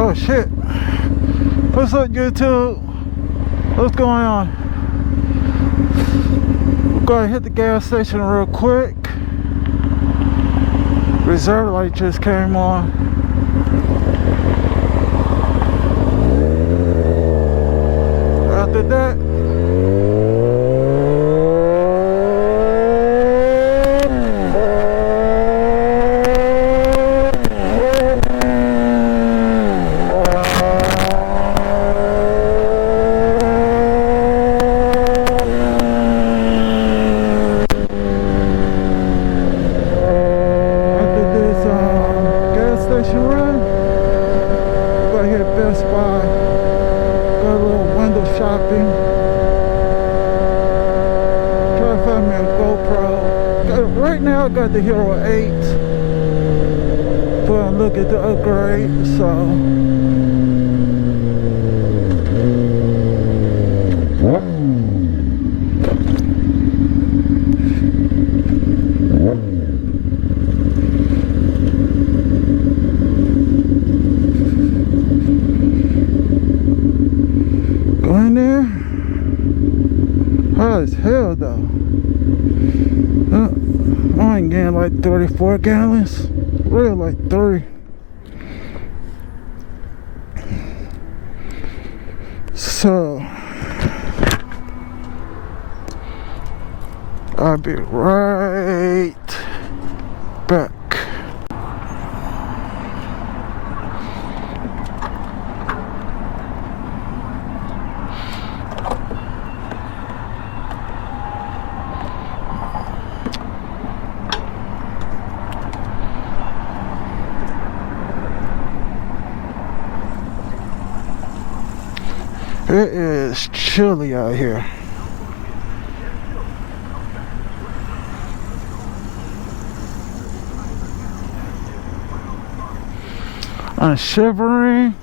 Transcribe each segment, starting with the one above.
Oh shit. What's up, YouTube? What's going on? We're gonna hit the gas station real quick. Reserve light just came on. After that, BestBuy, go a little window shopping, try to find me a GoPro. Right now I got the Hero 8, but I'm looking to upgrade, so go in there. Hot as hell though. I ain't getting like 34 gallons. Really like 3. So I'll be right back. It is chilly out here. I'm shivering.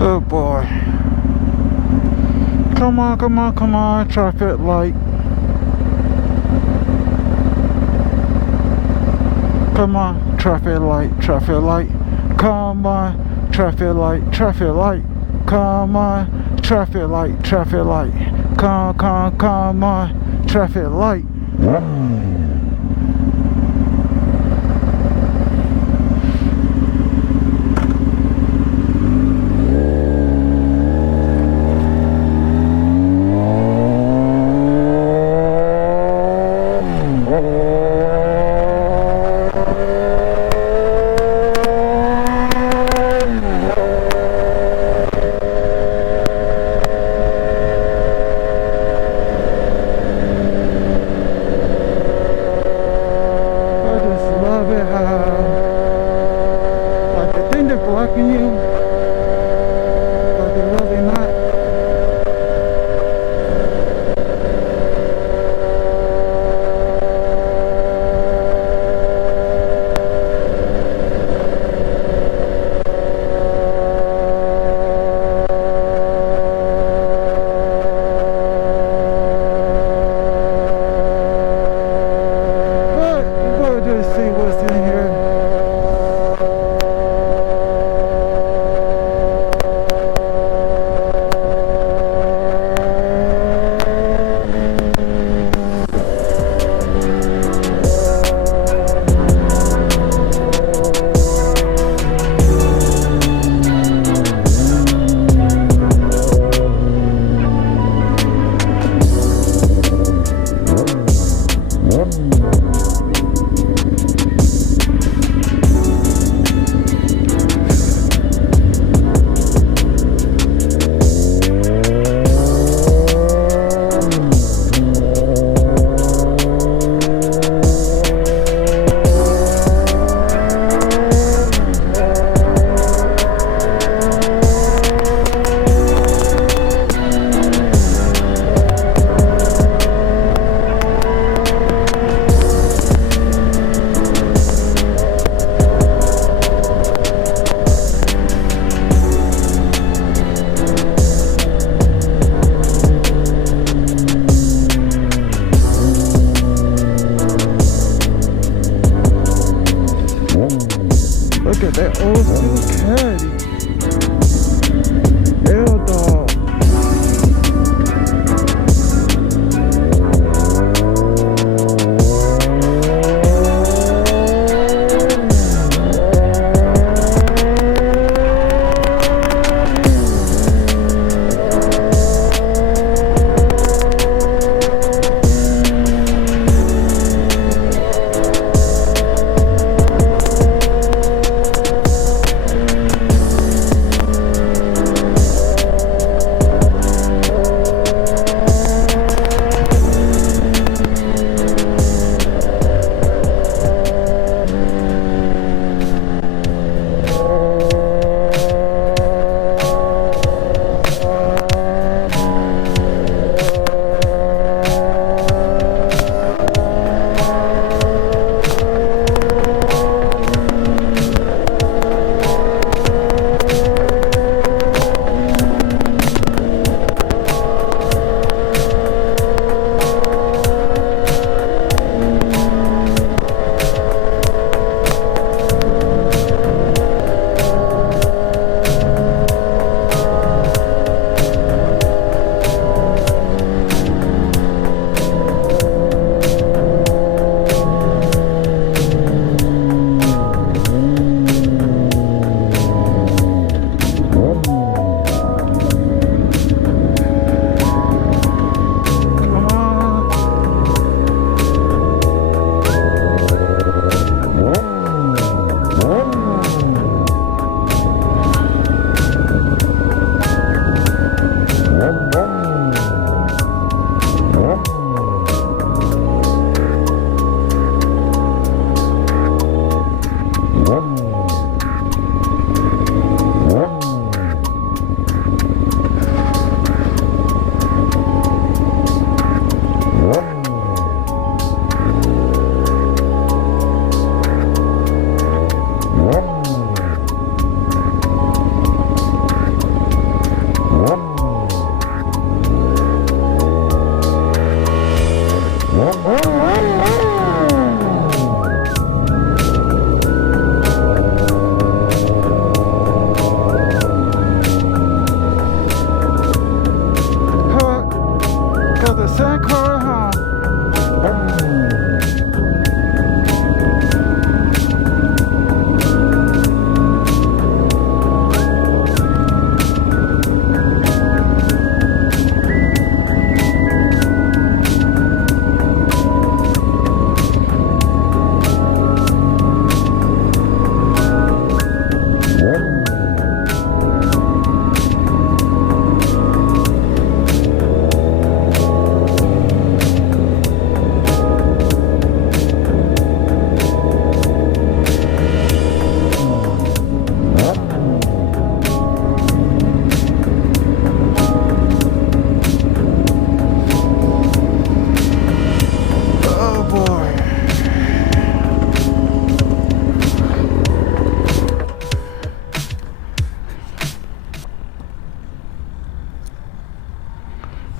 Oh boy. Come on, come on, come on, traffic light. Come on, traffic light, traffic light. Come on, traffic light, traffic light. Come on, traffic light, traffic light. Come on, traffic light. Blocking you, but they're really not. But we're gonna just see what's in here. caddy. L dog.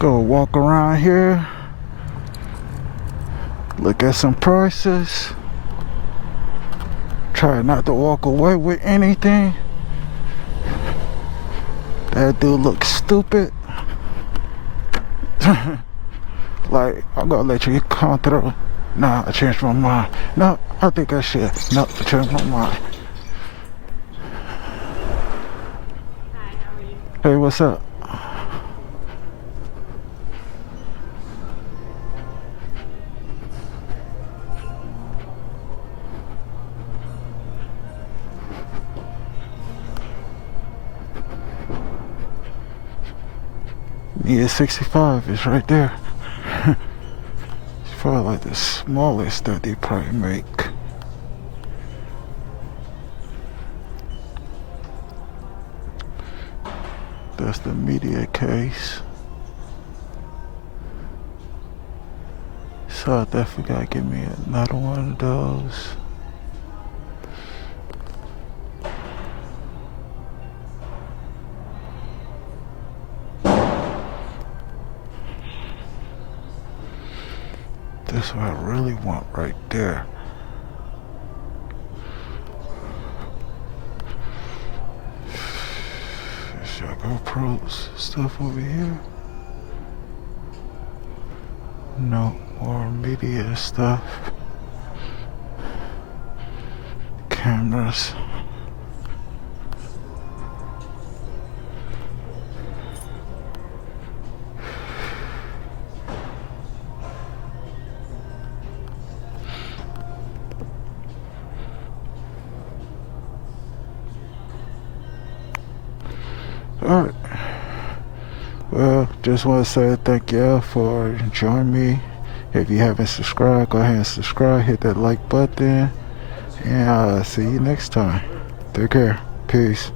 Go walk around here, look at some prices, try not to walk away with anything. That dude looks stupid. Like, I'm gonna let you come through. Nah, I changed my mind. No, I think I should. No, I changed my mind. Hi, how are you? Hey, what's up? Yeah, 65 is right there. It's probably like the smallest that they probably make. That's the media case. So I definitely gotta give me another one of those. That's what I really want right there. GoPro stuff over here. No more media stuff. Cameras. Alright. Well, just want to say thank y'all for joining me. If you haven't subscribed, go ahead and subscribe. Hit that like button. And I'll see you next time. Take care. Peace.